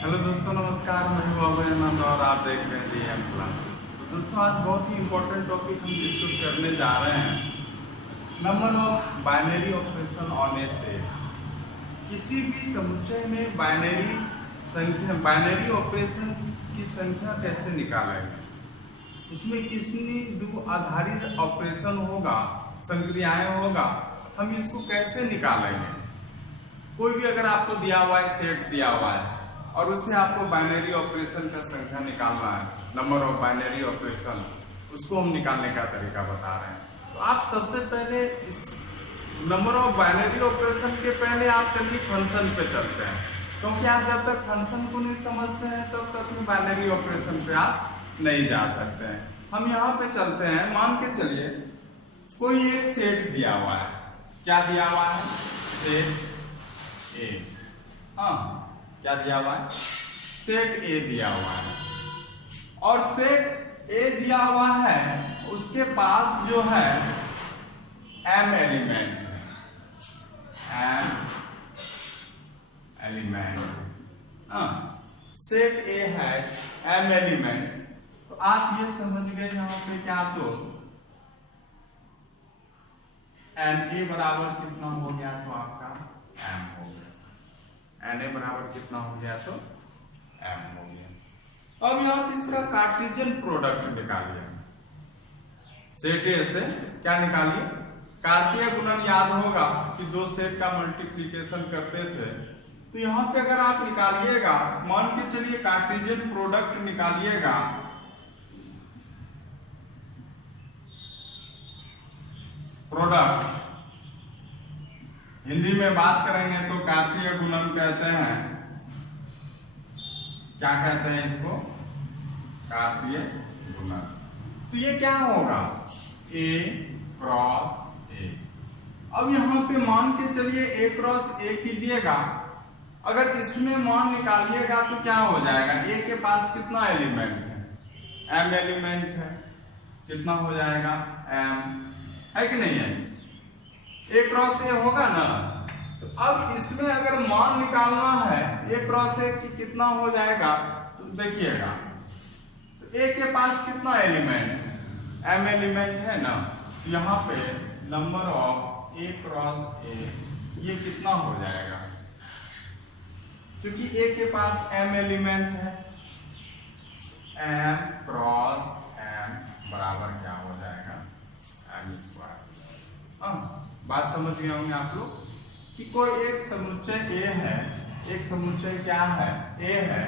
Hello दोस्तों, नमस्कार। मैं हूं अभय और आप देख रहे हैं DM क्लासेस। तो दोस्तों, आज बहुत ही इंपॉर्टेंट टॉपिक हम डिस्कस करने जा रहे हैं, number of binary operation on A set. किसी भी समुच्चय में बाइनरी ऑपरेशन की संख्या कैसे निकालेंगे, उसमें कितनी दो आधारित ऑपरेशन होगा, संक्रियाएं होगा, हम इसको कैसे निकालेंगे। कोई भी अगर आपको दिया हुआ है, सेट दिया हुआ है और उससे आपको बाइनरी ऑपरेशन का संख्या निकालना है, नंबर ऑफ बाइनरी ऑपरेशन, उसको हम निकालने का तरीका बता रहे हैं। तो आप सबसे पहले इस नंबर ऑफ बाइनरी ऑपरेशन के पहले आप चलिए फंक्शन पे चलते हैं, क्योंकि आप जब तक फंक्शन को नहीं समझते हैं तब तक बाइनरी ऑपरेशन पे आप नहीं जा सकते हैं। हम यहाँ पे चलते हैं, मान के चलिए कोई एक सेट दिया हुआ है। क्या दिया हुआ है? सेट ए। हाँ, क्या दिया हुआ है? सेट ए दिया हुआ है और सेट ए दिया हुआ है, उसके पास जो है m एलिमेंट है, m एलिमेंट। हाँ, सेट ए है m एलिमेंट। तो आप ये समझ गए यहाँ पे क्या, तो n ए बराबर कितना हो गया, तो आपका m हो गया। n ए बराबर कितना हो गया, तो m हो गया। अब यहाँ पे इसका कार्टेशियन प्रोडक्ट निकालिए। सेट ए से क्या निकालिए? कार्तीय गुणन। याद होगा कि दो सेट का मल्टीप्लिकेशन करते थे, तो यहाँ पे अगर आप निकालिएगा, मान के चलिए कार्टेशियन प्रोडक्ट निकालिएगा, प्रोडक्ट हिंदी में बात करेंगे तो कार्तीय गुणन कहते हैं। क्या कहते हैं इसको? कार्तीय गुणन। तो ये क्या होगा? A cross A। अब यहाँ पे मान के चलिए A क्रॉस A कीजिएगा। अगर इसमें मान निकालिएगा तो क्या हो जाएगा? A के पास कितना एलिमेंट है? M एलिमेंट है। कितना हो जाएगा? M है कि नहीं है? A क्रॉस A होगा ना। तो अब इसमें अगर मान निकालना है A क्रॉस A की, कितना हो जाएगा? तो देखिएगा, तो A के पास कितना एलिमेंट है? M एलिमेंट है ना। तो यहाँ पे number of A cross A ये कितना हो जाएगा? क्योंकि A के पास M एलिमेंट है, M क्रॉस M बराबर क्या हो जाएगा? M square. बात समझ गए होंगे आप लोग कि कोई एक समुच्चय A है, एक समुच्चय क्या है? A है,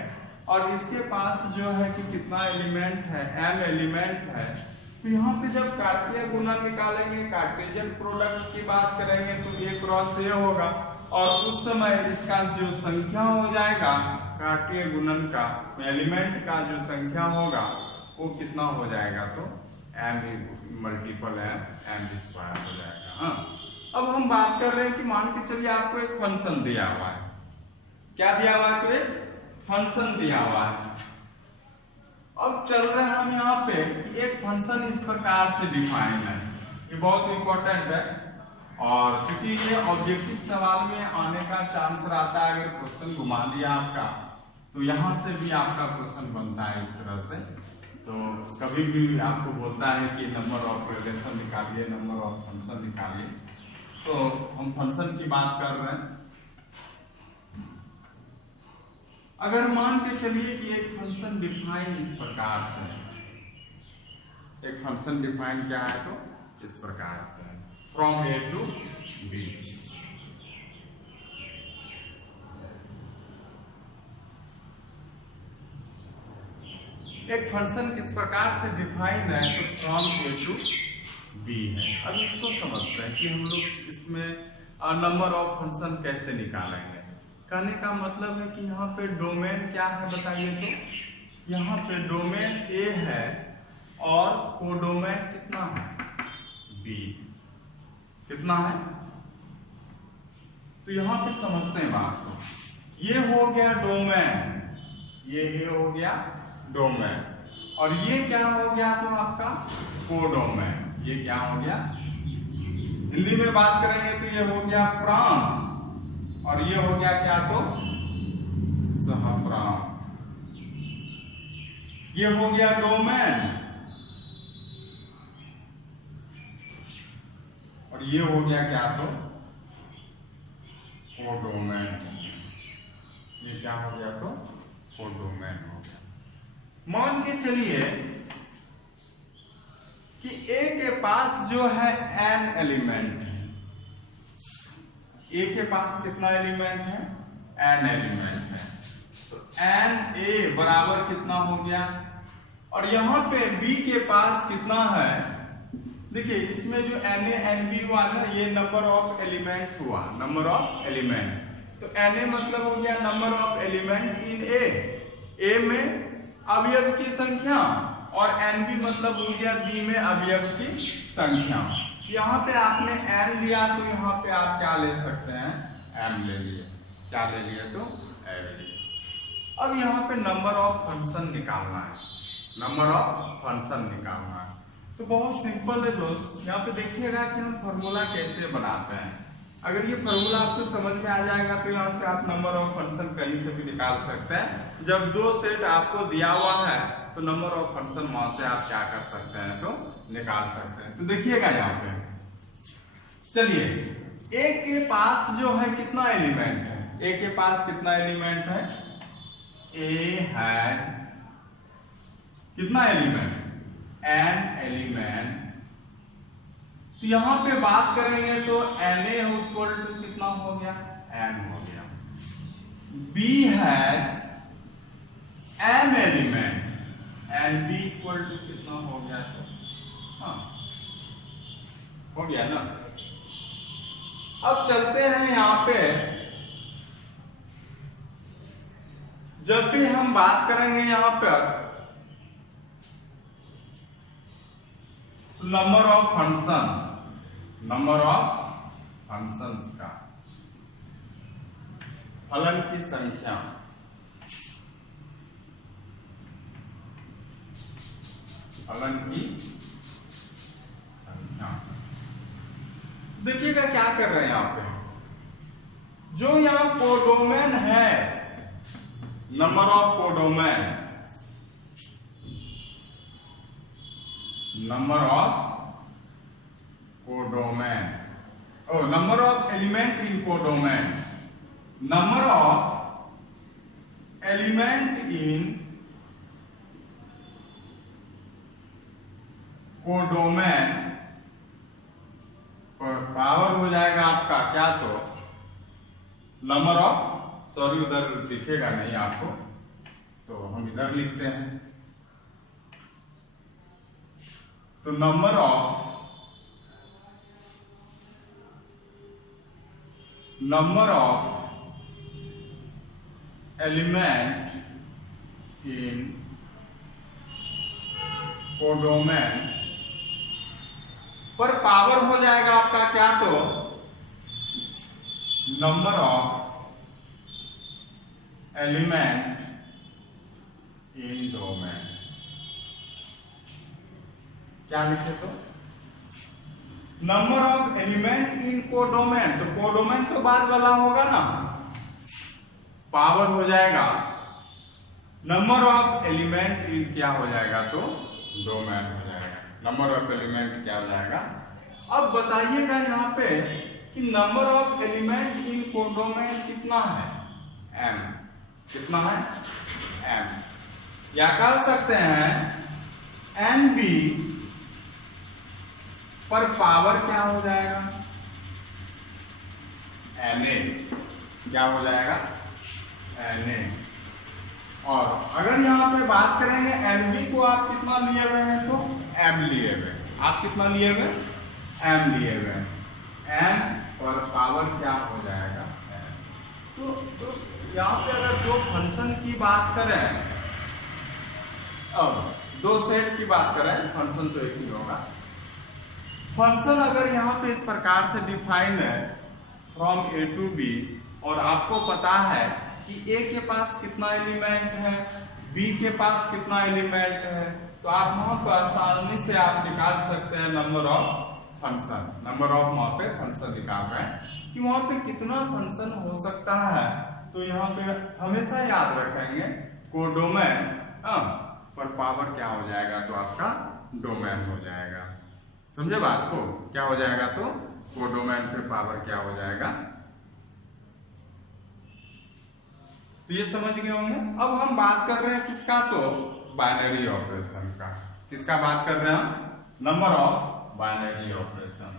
और इसके पास जो है कि कितना एलिमेंट है? M एलिमेंट है। तो यहाँ पे जब कार्तीय गुणन निकालेंगे, कार्टेशियन प्रोडक्ट की बात करेंगे, तो A क्रॉस A होगा और उस समय इसका जो संख्या हो जाएगा कार्तीय गुणन का, एलिमेंट का जो संख्या होगा वो कितना हो जाएगा? तो M मल्टीपल M स्क्वायर हो जाएगा। हाँ, अब हम बात कर रहे हैं कि मान के चलिए आपको एक फंक्शन दिया हुआ है। क्या दिया हुआ है? तो एक फंक्शन दिया हुआ है। अब चल रहे हैं हम यहाँ पे कि एक फंक्शन इस प्रकार से डिफाइन है। ये बहुत इंपॉर्टेंट है और क्योंकि ये ऑब्जेक्टिव सवाल में आने का चांस रहता है। अगर क्वेश्चन घुमा दिया आपका, तो यहाँ से भी आपका क्वेश्चन बनता है इस तरह से। तो कभी भी आपको बोलता है कि नंबर ऑफ रिलेशन निकालिए, नंबर ऑफ फंक्शन निकालिए, तो हम फंक्शन की बात कर रहे हैं। अगर मान के चलिए कि एक फंक्शन डिफाइन इस प्रकार से है, एक फंक्शन डिफाइन क्या है? तो इस प्रकार से है, फ्रॉम A टू B। एक फंक्शन किस प्रकार से डिफाइन है? तो फ्रॉम A टू B है। अब इसको समझते हैं कि हम लोग इसमें नंबर ऑफ फंक्शन कैसे निकालेंगे। कहने का मतलब है कि यहाँ पे डोमेन क्या है बताइए? तो यहाँ पे डोमेन A है और कोडोमेन कितना है? B। कितना है? तो यहाँ पे समझते हैं बात को। ये हो गया डोमेन, ये हो गया डोमेन, और ये क्या हो गया? तो आपका कोडोमेन। ये क्या हो गया? हिंदी में बात करेंगे तो ये हो गया प्राण, और ये हो गया क्या? तो सहप्राण। ये हो गया डोमेन, और ये हो गया क्या, तो कोडोमेन। ये क्या हो गया, तो कोडोमेन हो गया। मान के चलिए कि ए के पास जो है n एलिमेंट है। ए के पास कितना एलिमेंट है, n एलिमेंट है। तो n a बराबर कितना हो गया, और यहां पे b के पास कितना है, देखिए इसमें जो na nb हुआ ना, ये नंबर ऑफ एलिमेंट हुआ, नंबर ऑफ एलिमेंट। तो na मतलब हो गया नंबर ऑफ एलिमेंट इन ए में अवयव की संख्या, और nb मतलब हो गया b में अवयव की संख्या। यहाँ पे आपने n लिया तो यहाँ पे आप क्या ले सकते हैं, m ले लिए। क्या ले लिए, तो m लिए। अब यहाँ पे नंबर ऑफ फंक्शन निकालना है, नंबर ऑफ फंक्शन निकालना है। तो बहुत सिंपल है दोस्त, यहाँ पे देखिएगा कि हम फॉर्मूला कैसे बनाते हैं। अगर ये फॉर्मूला आपको समझ में आ जाएगा तो यहाँ से आप नंबर ऑफ फंक्शन कहीं से भी निकाल सकते हैं। जब दो सेट आपको दिया हुआ है तो नंबर ऑफ फंक्शन वहां से आप क्या कर सकते हैं, तो निकाल सकते हैं। तो देखिएगा यहाँ पे, चलिए ए के पास जो है कितना एलिमेंट है, ए के पास कितना एलिमेंट है, ए है कितना एलिमेंट, n एलिमेंट। तो यहां पे बात करेंगे तो na इक्वल टू कितना हो गया, n हो गया। b है m element, nb equal to कितना हो गया, तो हाँ हो गया ना। अब चलते हैं यहां पे, जब भी हम बात करेंगे यहां पर number of function, number of functions का, फलन की संख्या, फलन की संख्या। देखिएगा क्या कर रहे हैं यहाँ पे, जो यहाँ कोडोमेन है, number of codomain, number of codomain, oh number of element in codomain, number of element in codomain पर पावर हो जाएगा आपका क्या, तो नंबर ऑफ, सॉरी उधर दिखेगा नहीं आपको तो हम इधर लिखते हैं। तो number of element in codomain पर पावर हो जाएगा आपका क्या, तो number of element in domain. क्या लिखे, तो number of element in codomain. तो कोडोमेन तो बाद वाला होगा ना, पावर हो जाएगा नंबर ऑफ एलिमेंट इन क्या हो जाएगा, तो डोमेन हो जाएगा। नंबर ऑफ एलिमेंट क्या हो जाएगा। अब बताइएगा यहाँ पे कि number of element in codomain कितना है, m। कितना है, m। या कह सकते हैं nb पर पावर क्या हो जाएगा, na। क्या हो जाएगा, na। और अगर यहाँ पे बात करेंगे nb को आप कितना लिए हुए हैं, तो m लिए हुए। आप कितना लिए हुए, m लिए हुए। m पर पावर क्या हो जाएगा, m। तो यहाँ पे अगर दो फंक्शन की बात करें, अब दो सेट की बात करें, फंक्शन तो एक ही होगा। फंक्शन अगर यहाँ पे इस प्रकार से डिफाइन है फ्रॉम a टू b, और आपको पता है कि a के पास कितना एलिमेंट है, b के पास कितना एलिमेंट है, तो आप वहां पर आसानी से आप निकाल सकते हैं number of function. Number of वहां पे फंक्शन निकाल रहे हैं कि वहां पे कितना फंक्शन हो सकता है। तो यहाँ पे हमेशा याद रखेंगे कोडोमेन, पर पावर क्या हो जाएगा, तो आपका डोमेन हो जाएगा। समझे बात को, क्या हो जाएगा, तो वो डोमेन पे पावर क्या हो जाएगा। तो ये समझ गए होंगे। अब हम बात कर रहे हैं किसका, तो बाइनरी ऑपरेशन का। किसका बात कर रहे हैं हम, नंबर ऑफ बाइनरी ऑपरेशन।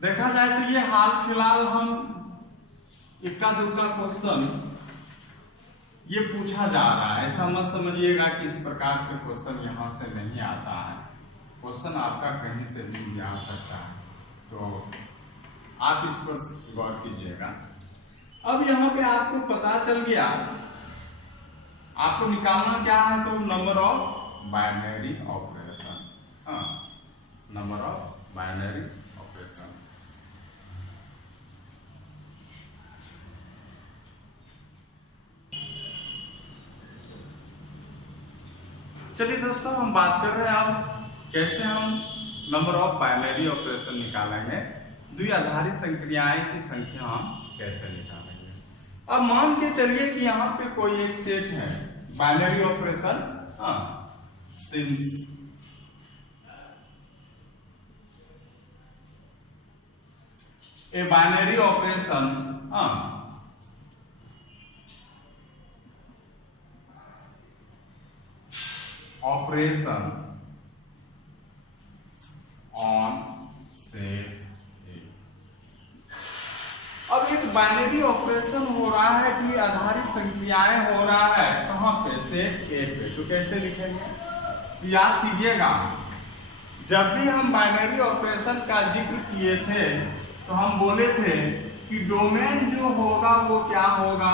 देखा जाए तो ये हाल फिलहाल हम इक्का दुक्का क्वेश्चन ये पूछा जा रहा है। ऐसा मत समझिएगा कि इस प्रकार से क्वेश्चन यहां से नहीं आता है। क्वेश्चन आपका कहीं से भी आ सकता है, तो आप इस पर गौर कीजिएगा। अब यहाँ पे आपको पता चल गया, आपको निकालना क्या है, तो नंबर ऑफ बाइनरी ऑपरेशन। हाँ, नंबर ऑफ बाइनरी ऑपरेशन। चलिए दोस्तों, हम बात कर रहे हैं अब कैसे हम नंबर ऑफ बाइनरी ऑपरेशन निकालेंगे, द्विआधारी संक्रियाएं की संख्या हम कैसे निकालेंगे। अब मान के चलिए कि यहाँ पे कोई एक सेट है binary operation, since A binary operation operation on set ए। अब एक बाइनरी ऑपरेशन हो रहा है, द्विआधारी संक्रियाएं हो रहा है, कहां पे, सेट ए पे। तो कैसे लिखेंगे, तो याद कीजिएगा, जब भी हम बाइनरी ऑपरेशन का जिक्र किए थे तो हम बोले थे कि डोमेन जो होगा वो क्या होगा,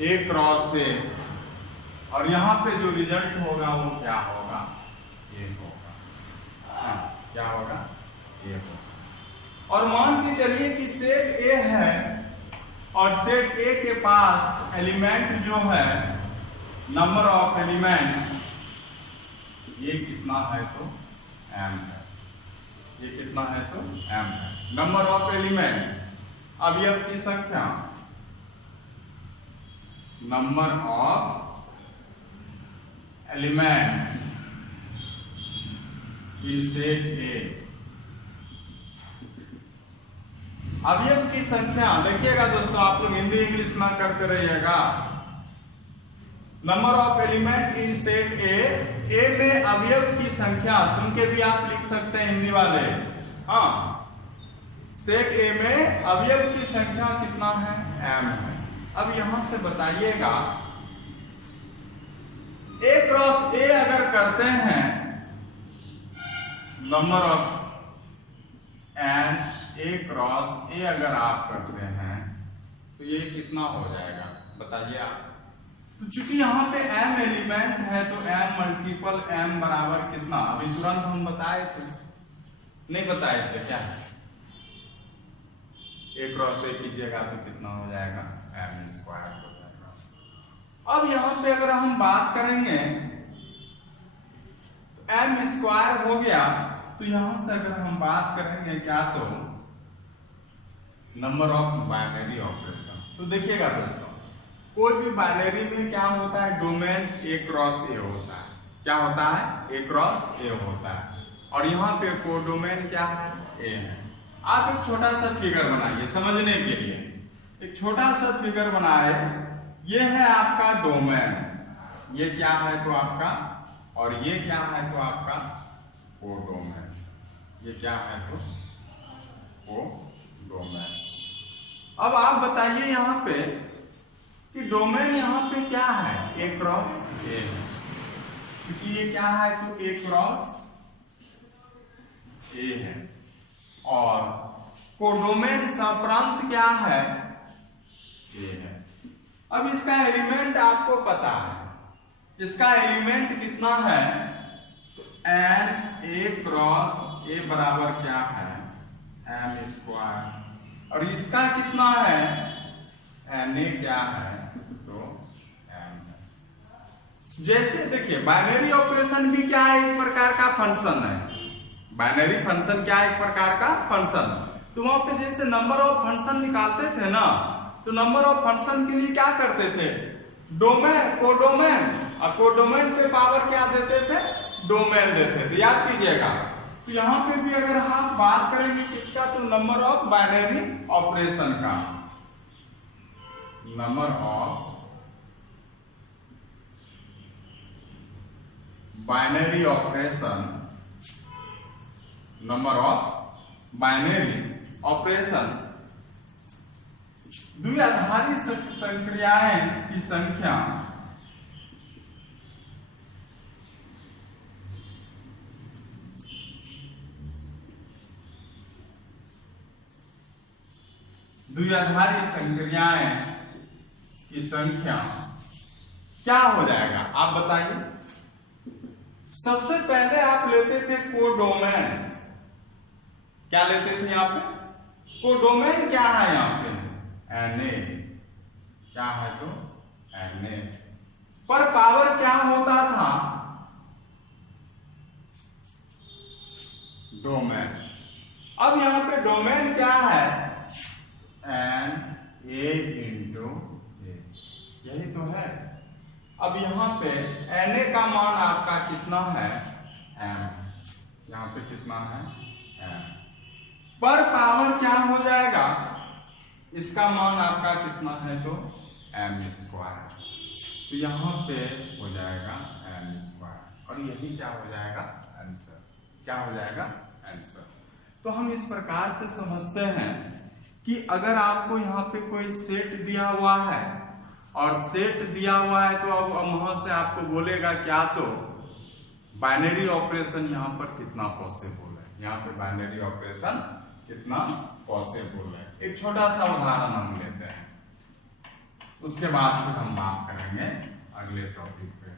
ए क्रॉस ए, और यहाँ पे जो रिजल्ट होगा वो क्या होगा, ए होगा। क्या होगा, ए होगा। और मान के चलिए कि सेट ए है और सेट ए के पास एलिमेंट जो है, नंबर ऑफ एलिमेंट ये कितना है, तो m है। ये कितना है, तो m है, नंबर ऑफ एलिमेंट। अवयव की संख्या, number of element in set ए। अवयव की संख्या, देखिएगा दोस्तों, आप लोग हिंदी इंग्लिश ना करते रहिएगा। Number of element in set ए में अवयव की संख्या, सुन के भी आप लिख सकते हैं हिंदी वाले। हाँ, सेट ए में अवयव की संख्या कितना है, m है। अब यहां से बताइएगा, ए क्रॉस ए अगर करते हैं, number of and A cross ए अगर आप करते हैं तो ये कितना हो जाएगा, बताइए आप। तो चूंकि यहाँ पे m एलिमेंट है तो m मल्टीपल m बराबर कितना, अभी तुरंत हम बताए थे, नहीं बताए थे क्या, ए क्रॉस ए कीजिएगा तो कितना हो जाएगा, m स्क्वायर हो जाएगा। अब यहाँ पे अगर हम बात करेंगे तो m स्क्वायर हो गया, तो यहां से अगर हम बात करेंगे क्या, तो नंबर ऑफ बाइनरी ऑपरेशन। तो देखिएगा दोस्तों, कोई भी बाइनरी में क्या होता है, डोमेन ए क्रॉस ए होता है। क्या होता है, ए क्रॉस ए होता है, और यहाँ पे कोडोमेन क्या है, ए है। आप एक छोटा सा फिगर बनाइए समझने के लिए, एक छोटा सा फिगर बनाए। ये है आपका डोमेन, ये क्या है तो आपका, और ये क्या है तो आपका कोडोमेन। ये क्या है तो कोडोमेन। अब आप बताइए यहाँ पे कि डोमेन यहाँ पे क्या है, ए क्रॉस ए है, क्योंकि ये क्या है तो ए क्रॉस ए है, और कोडोमेन सप्रांत क्या है, ए है। अब इसका एलिमेंट आपको पता है, इसका एलिमेंट कितना है, तो एन ए क्रॉस ए बराबर क्या है, एम स्क्वायर, और इसका कितना है, एन ए क्या है तो एम है। जैसे देखिए बाइनरी ऑपरेशन भी क्या है, एक प्रकार का फंक्शन है। बाइनरी फंक्शन क्या है? एक प्रकार का फंक्शन। तो वहां पे जैसे नंबर ऑफ फंक्शन निकालते थे ना, तो नंबर ऑफ फंक्शन के लिए क्या करते थे? डोमेन, कोडोमेन, और कोडोमेन पे पावर क्या देते थे? डोमेन देते थे, याद कीजिएगा। तो यहाँ पे भी अगर हम बात करेंगे किसका, तो नंबर ऑफ बाइनरी ऑपरेशन का, number of binary operation, number of binary operation, द्विआधारी संक्रियाएं की संख्या द्विआधारी संक्रियाएं की संख्या क्या हो जाएगा? आप बताइए। सबसे पहले आप लेते थे कोडोमेन। क्या लेते थे यहाँ पे? कोडोमेन क्या है यहाँ पे? Na। क्या है? तो Na। पर पावर क्या होता था? डोमेन। अब यहाँ पे डोमेन क्या है? एन ए इंटू ए, यही तो है। अब यहाँ पे Na का मान आपका कितना है? m। यहाँ पे कितना है? m। पर पावर क्या हो जाएगा? इसका मान आपका कितना है? तो m स्क्वायर। तो यहाँ पे हो जाएगा m स्क्वायर, और यही क्या हो जाएगा? आंसर। क्या हो जाएगा? आंसर। तो हम इस प्रकार से समझते हैं कि अगर आपको यहाँ पे कोई सेट दिया हुआ है, और सेट दिया हुआ है, तो अब वहां से आपको बोलेगा क्या? तो बाइनरी ऑपरेशन यहाँ पर कितना पॉसिबल है, यहाँ पे बाइनरी ऑपरेशन कितना पॉसिबल है। एक छोटा सा उदाहरण हम लेते हैं, उसके बाद फिर हम बात करेंगे अगले टॉपिक पे।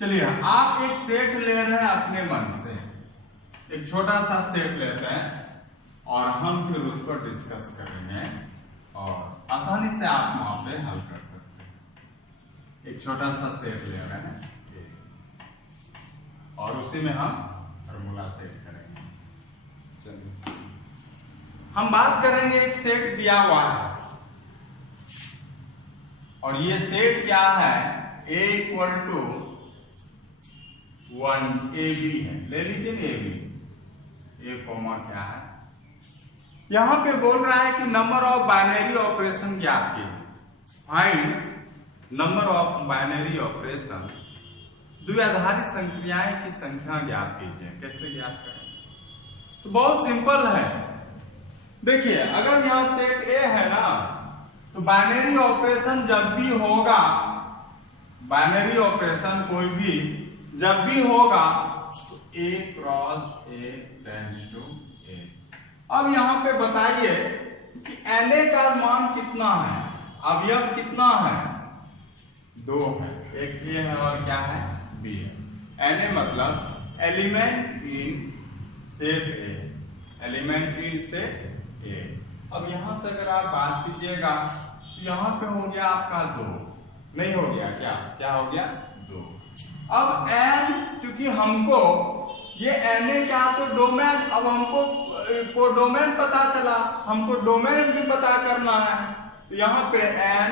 चलिए, आप एक सेट ले रहे हैं अपने मन से, एक छोटा सा सेट लेते हैं और हम फिर उसको डिस्कस करेंगे, और आसानी से आप वहां पे हल कर सकते हैं। एक छोटा सा सेट ले रहे हैं और उसी में हम फार्मूला सेट करेंगे। चलिए, हम बात करेंगे एक सेट दिया हुआ है, और ये सेट क्या है? A इक्वल टू 1 AB है। ले लीजिए AB। A कॉमा क्या है? यहां पे बोल रहा है कि नंबर ऑफ बाइनरी ऑपरेशन ज्ञात कीजिए। Find number of binary operation, द्विआधारी संक्रियाएं की संख्या ज्ञात कीजिए। कैसे ज्ञात करें? तो बहुत सिंपल है। देखिए, अगर यहां सेट A है ना, तो बाइनरी ऑपरेशन जब भी होगा, बाइनरी ऑपरेशन कोई भी जब भी होगा, तो A cross A tends to A। अब यहां पे बताइए कि Na का मान कितना है? अवयव कितना है? 2 है, एक ये है और क्या है? B है। Na मतलब element in set A, element in set A। अब यहां से अगर आप बात कीजिएगा, तो यहां पे हो गया आपका 2, नहीं हो गया क्या? क्या हो गया? 2। अब n, चूंकि हमको ये Na क्या? तो डोमेन। अब हमको कोडोमेन पता चला, हमको डोमेन भी पता करना है। तो यहाँ पे n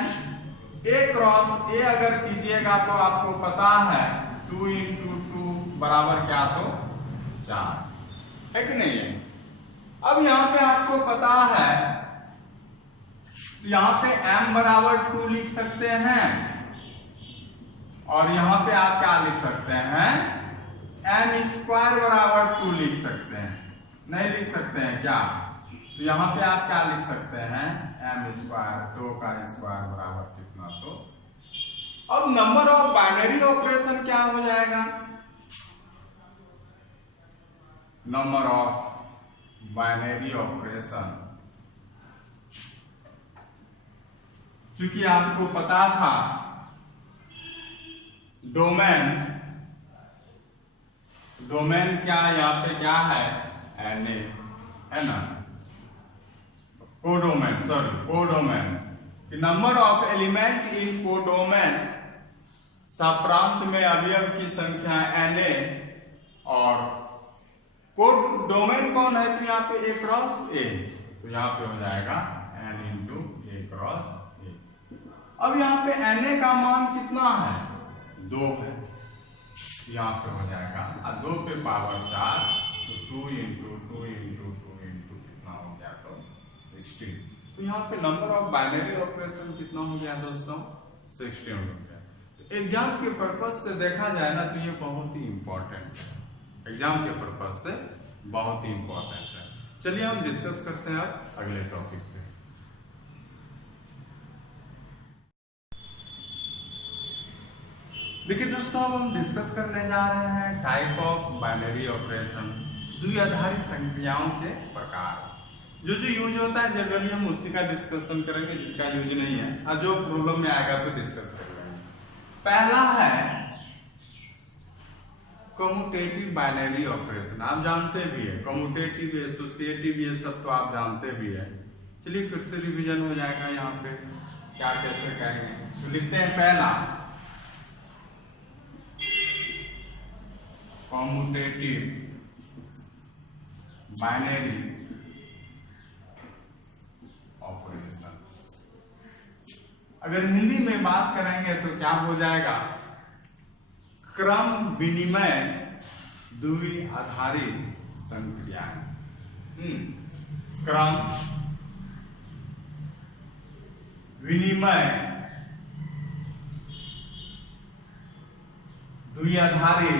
A क्रॉस A अगर कीजिएगा तो आपको पता है 2 इंटू 2 बराबर क्या? तो 4 है कि नहीं है? अब यहाँ पे आपको पता है, तो यहाँ पे m बराबर 2 लिख सकते हैं, और यहाँ पे आप क्या लिख सकते हैं? m स्क्वायर बराबर 2 लिख सकते हैं। नहीं लिख सकते हैं क्या? तो यहाँ पे आप क्या लिख सकते हैं? m स्क्वायर, 2 का स्क्वायर बराबर कितना? तो अब नंबर ऑफ बाइनरी ऑपरेशन क्या हो जाएगा? नंबर ऑफ बाइनरी ऑपरेशन, चूंकि आपको पता था डोमेन क्या? यहाँ पे क्या है? Na है ना? Codomain, sorry codomain, number of element in codomain सप्रांत में अवयव की संख्या Na और कोड डोमेन कौन है, तो यहाँ पे A क्रॉस A, तो यहाँ पे हो जाएगा N into A cross A। अब यहाँ पे Na का मान कितना है, 2 है, यहाँ पे हो जाएगा 2 पे पावर 4, तो 2 इंटू 2 इंटू 2 इंटू कितना हो गया, तो 16। तो यहाँ पे नंबर ऑफ बाइनरी ऑपरेशन कितना हो गया दोस्तों, 16 हो गया। तो एग्जाम के पर्पज से देखा जाए ना, तो ये बहुत ही इंपॉर्टेंट है, एग्जाम के पर्पज से बहुत ही इंपॉर्टेंट है। चलिए हम डिस्कस करते हैं अब अगले टॉपिक पे। देखिए दोस्तों, अब हम डिस्कस करने जा रहे हैं टाइप ऑफ बाइनरी ऑपरेशन, द्विआधारी संक्रियाओं के प्रकार। जो यूज होता है जनरली हम उसी का डिस्कशन करेंगे, जिसका यूज नहीं है और जो प्रॉब्लम में आएगा तो डिस्कस कर लेंगे। पहला है कम्यूटेटिव बाइनरी ऑपरेशन, आप जानते भी है, कम्यूटेटिव एसोसिएटिव ये सब तो आप जानते भी है। चलिए फिर से रिवीजन हो जाएगा, यहाँ पे क्या कैसे कहेंगे। तो लिखते हैं पहला कम्यूटेटिव बाइनरी ऑपरेशन। अगर हिंदी में बात करेंगे तो क्या हो जाएगा, क्रम विनिमय द्विआधारी संक्रियाएं। क्रम विनिमय द्विआधारी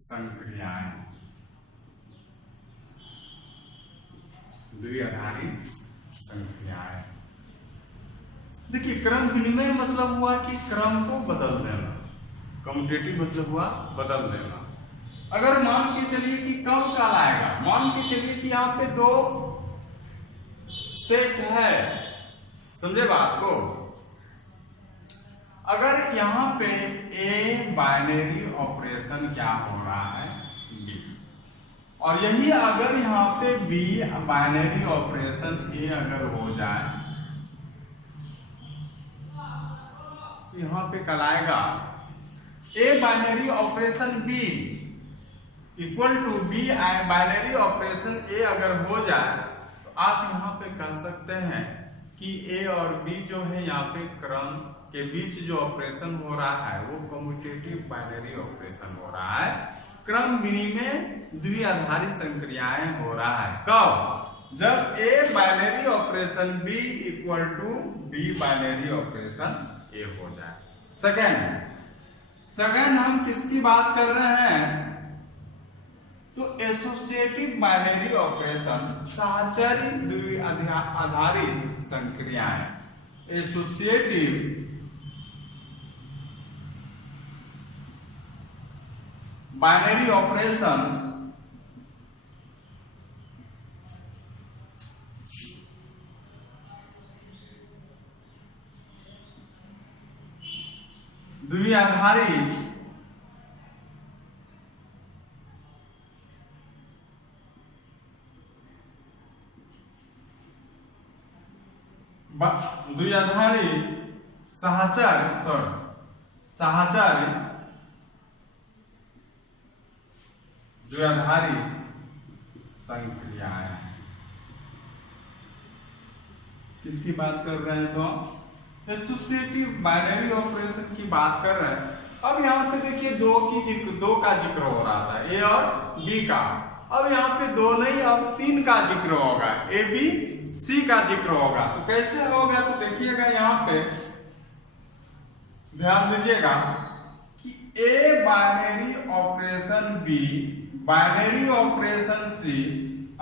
संक्रियाएं, द्विआधारी संक्रियाएं। देखिए क्रम विनिमय मतलब हुआ कि क्रम को बदल देना, कम्यूटेटिव मतलब हुआ बदल देना। अगर मान के चलिए कि कब काल आएगा, मान के चलिए कि यहाँ पे 2 सेट है, समझे बात को। अगर यहाँ पे A बाइनरी ऑपरेशन क्या हो रहा है, B, और यही अगर यहाँ पे B बाइनरी ऑपरेशन A अगर हो जाए, तो यहाँ पे कल आएगा A binary operation B equal to B binary operation A अगर हो जाए, तो आप यहाँ पे कह सकते हैं कि A और B जो है यहाँ पे क्रम के बीच जो ऑपरेशन हो रहा है वो कम्यूटेटिव बाइनरी ऑपरेशन हो रहा है, क्रम विनिमय द्विआधारी संक्रियाएं हो रहा है। कब, जब A binary operation B equal to B binary operation A हो जाए। सेकंड हम किसकी बात कर रहे हैं, तो एसोसिएटिव बाइनरी ऑपरेशन, साहचर्य द्विआधारी संक्रियाएं। एसोसिएटिव बाइनरी ऑपरेशन द्विआधारी साहचर्य द्विआधारी संक्रियाएं। किसकी बात कर रहे हैं, तो एसोसिएटिव बाइनरी ऑपरेशन की बात कर रहे हैं। अब यहाँ पे देखिए 2 का जिक्र हो रहा था, A और B का। अब यहाँ पे 2 नहीं, अब 3 का जिक्र होगा, A B C का जिक्र होगा। तो कैसे होगा, तो देखिएगा यहाँ पे ध्यान दीजिएगा कि A binary operation B binary operation C,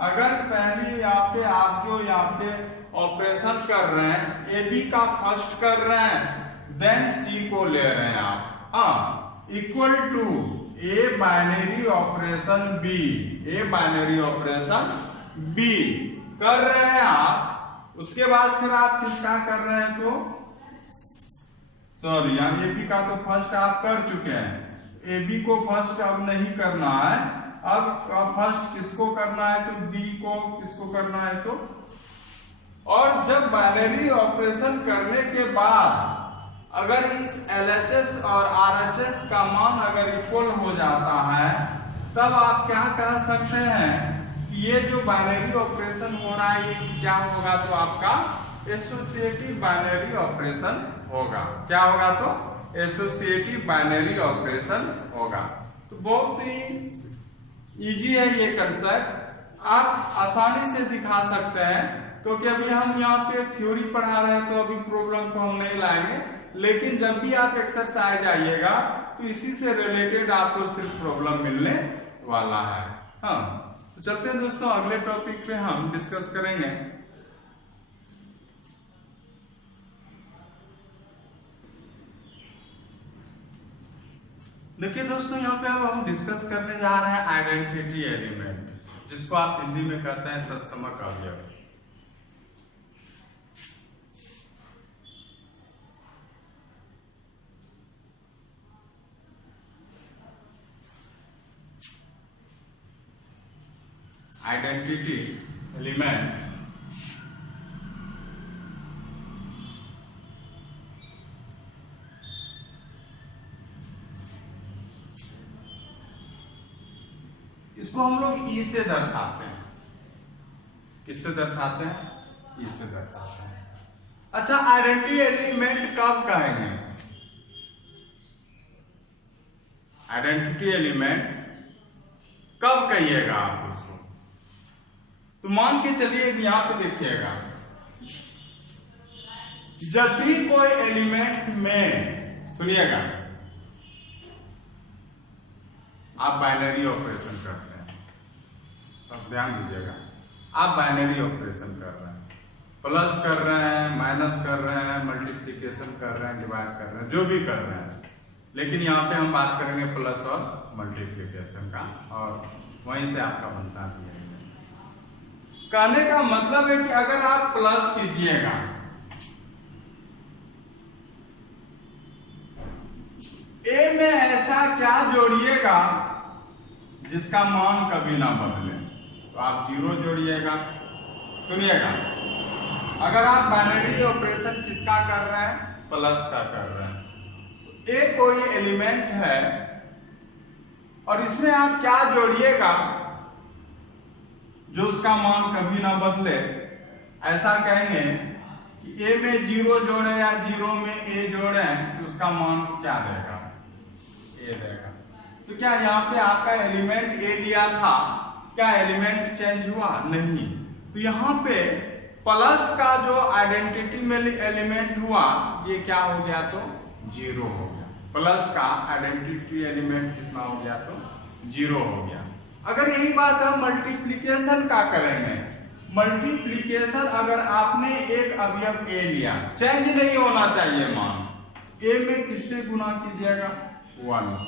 अगर पहले यहाँ पे आप जो यहाँ पे ऑपरेशन कर रहे हैं ए बी का फर्स्ट कर रहे हैं, देन सी को ले रहे हैं आप, equal to A binary operation B, A binary operation B कर रहे हैं आप। उसके बाद फिर आप किसका कर रहे हैं, तो सॉरी यहाँ ए बी का तो फर्स्ट आप कर चुके हैं, ए बी को फर्स्ट अब नहीं करना है। अब फर्स्ट किसको करना है, तो बी को किसको करना है, तो और जब बाइनरी ऑपरेशन करने के बाद अगर इस LHS और RHS का मान अगर इक्वल हो जाता है, तब आप क्या कह सकते हैं कि ये जो बाइनरी ऑपरेशन हो रहा है ये क्या होगा, तो आपका एसोसिएटिव बाइनरी ऑपरेशन होगा। क्या होगा, तो एसोसिएटिव बाइनरी ऑपरेशन होगा। तो बहुत ही इजी है ये कंसेप्ट, आप आसानी से दिखा सकते हैं, क्योंकि अभी हम यहाँ पे थ्योरी पढ़ा रहे हैं तो अभी प्रॉब्लम को हम नहीं लाएंगे, लेकिन जब भी आप एक्सरसाइज आइएगा तो इसी से रिलेटेड आपको सिर्फ प्रॉब्लम मिलने वाला है। हाँ, तो चलते हैं दोस्तों, अगले टॉपिक पे हम डिस्कस करेंगे। देखिए दोस्तों, यहाँ पे अब हम डिस्कस करने जा रहे हैं आइडेंटिटी एलिमेंट, जिसको आप हिंदी में कहते हैं तत्समक अवयव। आइडेंटिटी एलिमेंट इसको हम लोग ई से दर्शाते हैं। किससे दर्शाते हैं? ई से दर्शाते हैं। अच्छा, आइडेंटिटी एलिमेंट कब कहेंगे? आइडेंटिटी एलिमेंट कब कहिएगा आप उसको? तो मान के चलिए यहां पे देखिएगा, जब भी कोई एलिमेंट में, सुनिएगा, आप बाइनरी ऑपरेशन करते हैं, सब ध्यान दीजिएगा, आप बाइनरी ऑपरेशन कर रहे हैं, प्लस कर रहे हैं, माइनस कर रहे हैं, मल्टीप्लिकेशन कर रहे हैं, डिवाइड कर रहे हैं, जो भी कर रहे हैं, लेकिन यहाँ पे हम बात करेंगे प्लस और मल्टीप्लिकेशन का, और वहीं से आपका बनता है। कहने का मतलब है कि अगर आप प्लस कीजिएगा, ए में ऐसा क्या जोड़िएगा जिसका मान कभी ना बदले, तो आप 0 जोड़िएगा। सुनिएगा, अगर आप बाइनरी ऑपरेशन किसका कर रहे हैं? प्लस का कर रहे हैं। तो ए कोई एलिमेंट है और इसमें आप क्या जोड़िएगा जो उसका मान कभी ना बदले। ऐसा कहेंगे कि ए में 0 जोड़े या 0 में ए जोड़े तो उसका मान क्या देगा? ए देगा। तो क्या यहाँ पे आपका एलिमेंट ए लिया था, क्या एलिमेंट चेंज हुआ? नहीं। तो यहाँ पे प्लस का जो आइडेंटिटी में एलिमेंट हुआ, ये क्या हो गया? तो 0 हो गया। प्लस का आइडेंटिटी एलिमेंट कितना हो गया? तो 0 हो गया। अगर यही बात हम मल्टीप्लिकेशन का करेंगे, मल्टीप्लिकेशन अगर आपने एक अवयव ए लिया, चेंज नहीं होना चाहिए मान, ए में किससे गुना कीजिएगा? 1 से।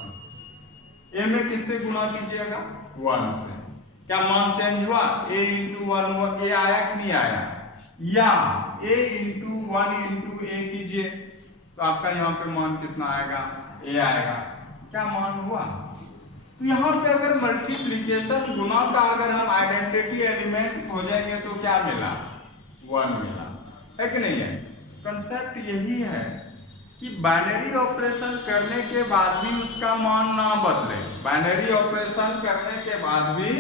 ए में किससे गुना कीजिएगा? 1 से। क्या मान चेंज हुआ? a इंटू 1 हुआ, ए आया कि नहीं आया? या a इंटू 1 इंटू ए कीजिए तो आपका यहाँ पे मान कितना आएगा? ए आएगा। क्या मान हुआ? तो यहाँ पे अगर मल्टीप्लिकेशन गुना का अगर हम आइडेंटिटी एलिमेंट हो जाएंगे तो क्या मिला? 1 मिला, है कि नहीं है? कंसेप्ट यही है कि बाइनरी ऑपरेशन करने के बाद भी उसका मान ना बदले। बाइनरी ऑपरेशन करने के बाद भी,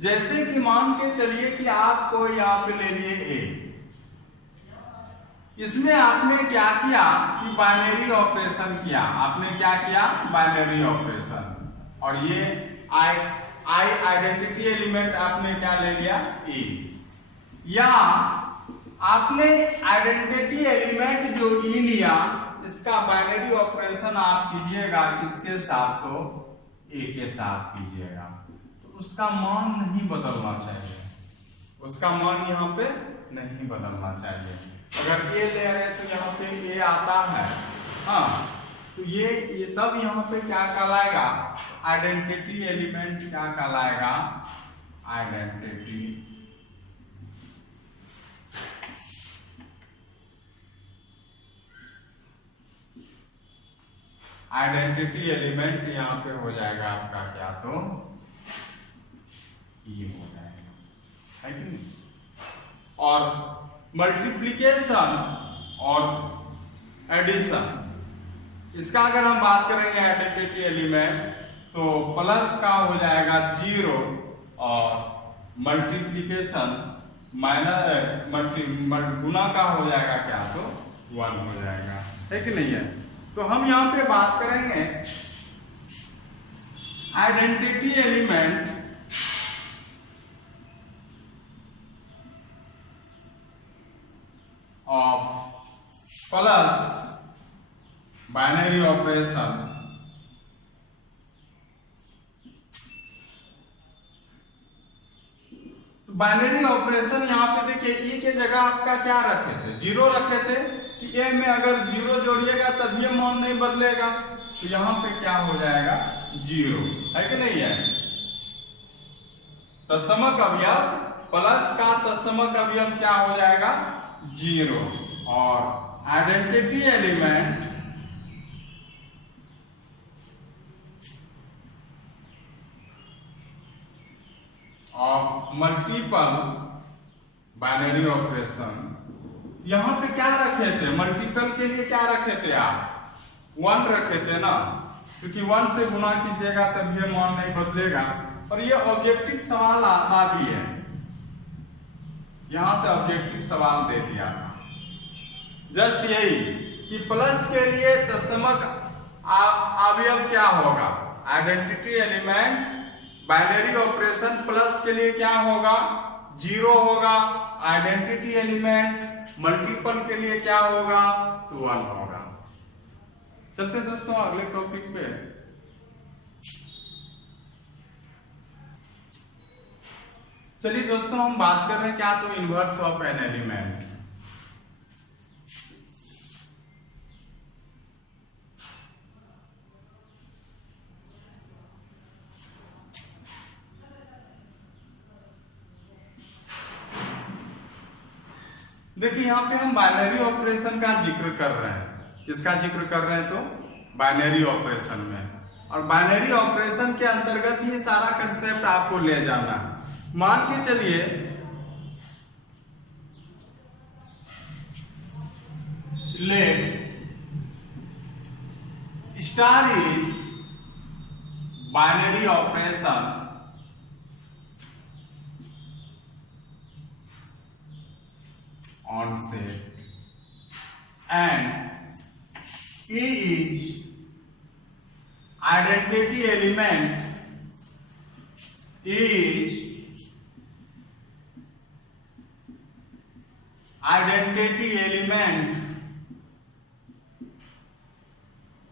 जैसे कि मान के चलिए कि आपको यहाँ पे ले लिए ए, इसमें आपने क्या किया कि बाइनरी ऑपरेशन किया। आपने क्या किया? Binary operation. और ये आई आइडेंटिटी एलिमेंट आपने क्या ले लिया? ए। या आपने आइडेंटिटी एलिमेंट जो ई लिया, इसका बाइनरी ऑपरेशन आप कीजिएगा किसके साथ? तो ए के साथ कीजिएगा। तो उसका मान नहीं बदलना चाहिए, उसका मान यहाँ पे नहीं बदलना चाहिए। अगर ए ले रहे तो यहाँ पे ए आता है, हाँ, तो ये तब यहाँ पे क्या कहलाएगा? आइडेंटिटी एलिमेंट क्या कहलाएगा? आइडेंटिटी आइडेंटिटी एलिमेंट यहाँ पे हो जाएगा आपका क्या? तो ये हो जाएगा, है कि नहीं? और मल्टीप्लिकेशन और एडिशन। इसका अगर हम बात करेंगे आइडेंटिटी एलिमेंट तो प्लस का हो जाएगा 0 और मल्टीप्लिकेशन माइनस गुना का हो जाएगा क्या, तो 1 हो जाएगा, है कि नहीं है। तो हम यहाँ पे बात करेंगे identity element of plus binary operation binary operation यहाँ पे देखिए ई के जगह आपका क्या रखे थे, 0 रखे थे कि ए में अगर 0 जोड़िएगा तब ये मान नहीं बदलेगा, तो यहाँ पे क्या हो जाएगा 0, है कि नहीं है। तत्समक अवयव प्लस का तत्समक अवयव क्या हो जाएगा 0 और identity element of multiple binary operation. यहां पे क्या रखे थे, मल्टीपल के लिए क्या रखे थे आप 1 रखे थे ना, क्योंकि 1 से गुना कीजिएगा तब ये मान नहीं बदलेगा। और ये ऑब्जेक्टिव सवाल आता भी है, यहां से ऑब्जेक्टिव सवाल दे दिया था जस्ट यही कि प्लस के लिए तत्समक अवयव क्या होगा, identity element binary operation plus के लिए क्या होगा 0 होगा, आइडेंटिटी एलिमेंट मल्टीपल के लिए क्या होगा तो 1 होगा। चलते दोस्तों अगले टॉपिक पे। चलिए दोस्तों हम बात कर रहे हैं क्या, तो इनवर्स ऑफ एन एलिमेंट। देखिए यहाँ पे हम बाइनरी ऑपरेशन का जिक्र कर रहे हैं, किसका जिक्र कर रहे हैं तो बाइनरी ऑपरेशन में। और बाइनरी ऑपरेशन के अंतर्गत ये सारा कंसेप्ट आपको ले जाना है। मान के चलिए let star is binary operation on set and E is identity element is identity element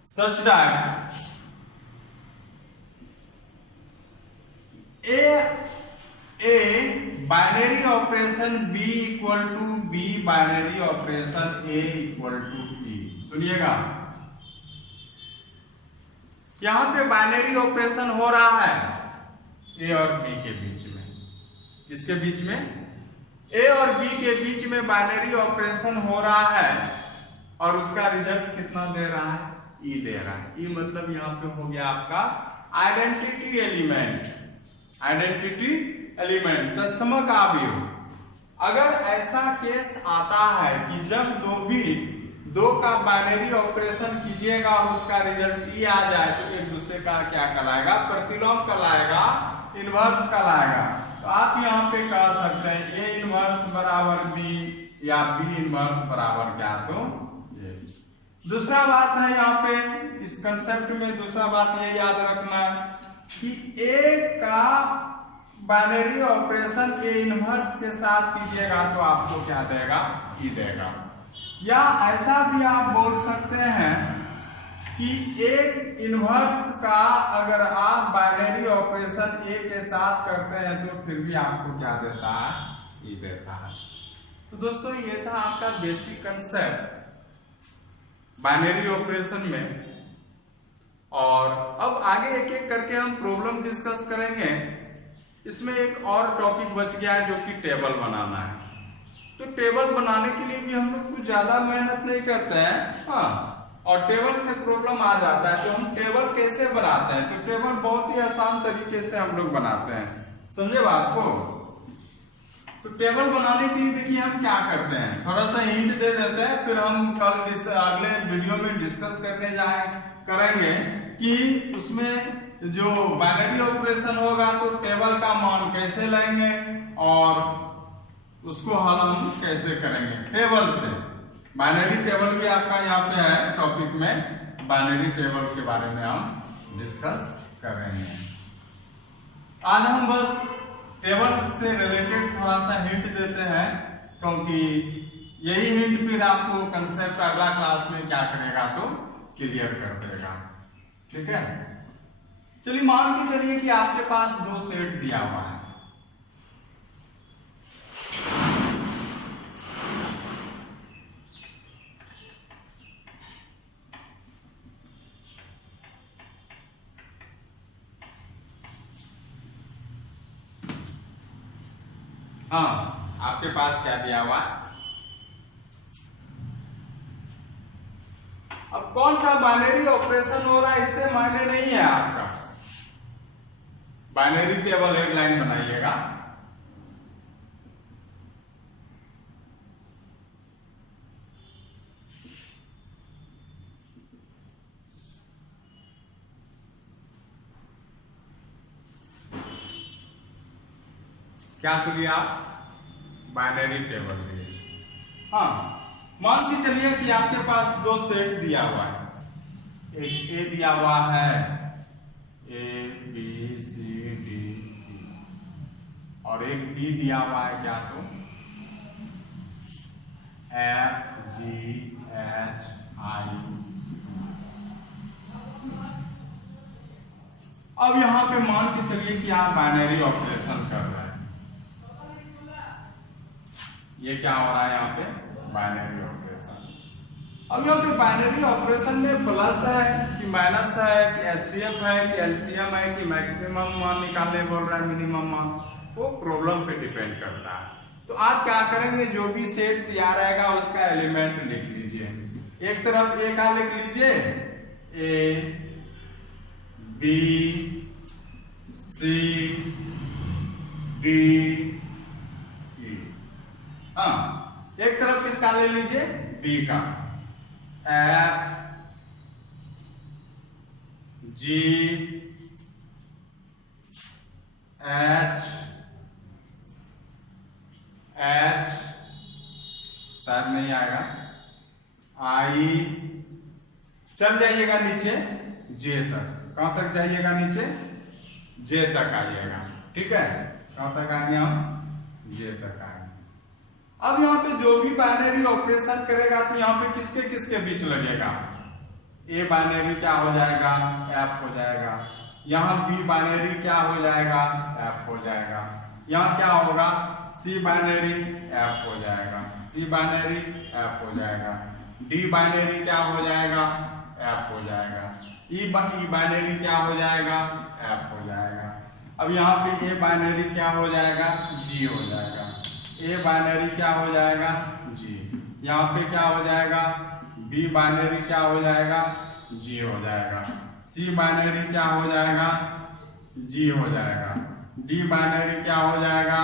such that A binary operation B equal to B binary operation A equal to E। सुनिएगा यहां पे बाइनरी ऑपरेशन हो रहा है A और B के बीच में। किसके बीच में, A और B के बीच में बाइनरी ऑपरेशन हो रहा है और उसका रिजल्ट कितना दे रहा है E दे रहा है। E मतलब यहां पे हो गया आपका आइडेंटिटी एलिमेंट, आइडेंटिटी एलिमेंट तत्समक अवयव। अगर ऐसा केस आता है कि जब दो का बाइनरी ऑपरेशन कीजिएगा और उसका रिजल्ट ई आ जाए तो एक दूसरे का क्या कहलाएगा, प्रतिलोम कहलाएगा, इनवर्स कहलाएगा। तो आप यहाँ पे कह सकते हैं ए इनवर्स बराबर बी या बी इनवर्स बराबर क्या, तो ये। दूसरा बात है यहाँ पे इस कंसेप्ट में, दूसरा बात ये याद रखना कि ए का बाइनरी ऑपरेशन ए इनवर्स के साथ कीजिएगा तो आपको क्या देगा, ई देगा। या ऐसा भी आप बोल सकते हैं कि एक इनवर्स का अगर आप बाइनरी ऑपरेशन ए के साथ करते हैं तो फिर भी आपको क्या देता है, ई देता है। तो दोस्तों ये था आपका बेसिक कंसेप्ट बाइनरी ऑपरेशन में। और अब आगे एक एक करके हम प्रॉब्लम डिस्कस करेंगे। इसमें एक और टॉपिक बच गया है जो कि टेबल बनाना है। तो टेबल बनाने के लिए भी हम लोग कुछ ज्यादा मेहनत नहीं करते हैं, हाँ, और टेबल से प्रॉब्लम आ जाता है। तो हम टेबल कैसे बनाते हैं, तो टेबल बहुत ही आसान तरीके से हम लोग बनाते हैं, समझे बात को। तो टेबल बनाने के लिए देखिए हम क्या करते हैं, थोड़ा सा हिंट दे देते हैं, फिर हम कल अगले वीडियो में डिस्कस करने करेंगे कि उसमें जो बाइनरी ऑपरेशन होगा तो टेबल का मान कैसे लेंगे और उसको हल हम कैसे करेंगे टेबल से। बाइनरी टेबल भी आपका यहाँ पे है टॉपिक में, बाइनरी टेबल के बारे में हम डिस्कस करेंगे। आज हम बस टेबल से रिलेटेड थोड़ा सा हिंट देते हैं, क्योंकि यही हिंट फिर आपको कंसेप्ट अगला क्लास में क्या करेगा तो क्लियर कर देगा। ठीक है, चलिए मान के चलिए कि आपके पास 2 सेट दिया हुआ है। हाँ, आपके पास क्या दिया हुआ है? अब कौन सा बाइनरी ऑपरेशन हो रहा है इससे मायने नहीं है आपका। बाइनरी टेबल हेडलाइन बनाइएगा। क्या तो लिया आप? बाइनरी टेबल लिए। हाँ, मान के चलिए कि आपके पास 2 सेट दिया हुआ है। एक ए दिया हुआ है, A B C D E, और एक बी दिया हुआ है क्या तो एफ जी एच आई। अब यहां पे मान के चलिए कि आप बाइनरी ऑपरेशन कर रहे हैं। ये क्या हो रहा है यहाँ पे? Binary operation. अब यहाँ पे बाइनरी ऑपरेशन में प्लस है कि माइनस है कि एचसीएफ है कि एलसीएम है कि मैक्सिमम मान निकालने बोल रहा है मिनिमम मान, वो प्रॉब्लम पे डिपेंड करता है। तो आप क्या करेंगे, जो भी सेट तैयार रहेगा उसका एलिमेंट लिख लीजिए। एक तरफ ए का लिख लीजिए, ए बी सी डी। हाँ, एक तरफ किसका ले लीजिए? बी का। एफ जी एच एच शायद नहीं आएगा, आई, चल जाइएगा नीचे जे तक। कहां तक जाइएगा? नीचे जे तक आइएगा। ठीक है, कहां तक आएंगे हम? जे तक आएंगे। अब यहाँ पे जो भी बाइनरी ऑपरेशन करेगा तो यहाँ पे किसके किसके बीच लगेगा? ए बाइनरी क्या हो जाएगा? एफ हो जाएगा। यहाँ बी बाइनरी क्या हो जाएगा? एफ हो जाएगा। यहाँ क्या होगा? सी बाइनरी एफ हो जाएगा, सी बाइनरी एफ हो जाएगा। डी बाइनरी क्या हो जाएगा? एफ हो जाएगा। ई बाइनरी क्या हो जाएगा? एफ हो जाएगा। अब यहाँ पे ए बाइनरी क्या हो जाएगा? जी हो जाएगा। ए बाइनरी क्या हो जाएगा? जी। यहाँ पे क्या हो जाएगा? बी बाइनरी क्या हो जाएगा? जी हो जाएगा। सी बाइनरी क्या हो जाएगा? जी हो जाएगा। डी बाइनरी क्या हो जाएगा?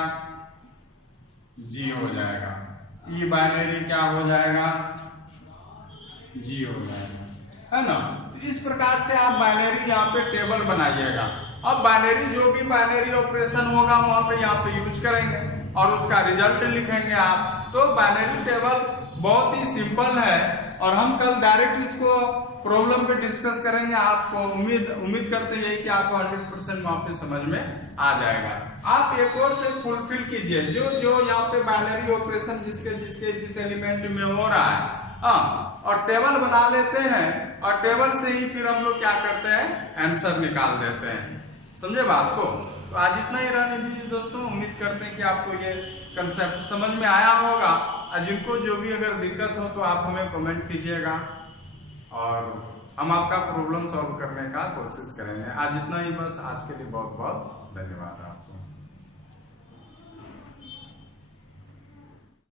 जी हो जाएगा। ई बाइनरी क्या हो जाएगा? जी हो जाएगा, है ना। इस प्रकार से आप बाइनरी यहाँ पे टेबल बनाइएगा। अब बाइनरी जो भी बाइनरी ऑपरेशन होगा वहां पे यहाँ पे यूज करेंगे और उसका रिजल्ट लिखेंगे आप। तो बाइनरी टेबल बहुत ही सिंपल है और हम कल डायरेक्ट इसको प्रॉब्लम पे डिस्कस करेंगे। आपको उम्मीद करते हैं कि आपको 100% वहां पे समझ में आ जाएगा। आप एक और से फुलफिल कीजिए जो जो यहाँ पे बाइनरी ऑपरेशन जिस एलिमेंट में हो रहा है, और टेबल बना लेते हैं और टेबल से ही फिर हम लोग क्या करते हैं, आंसर निकाल देते हैं। समझे बात को? तो आज इतना ही रहने दीजिए दोस्तों। उम्मीद करते हैं कि आपको ये कंसेप्ट समझ में आया होगा। और जिनको जो भी अगर दिक्कत हो तो आप हमें कमेंट कीजिएगा और हम आपका प्रॉब्लम सॉल्व करने का कोशिश करेंगे। आज इतना ही बस। आज के लिए बहुत बहुत धन्यवाद आपको।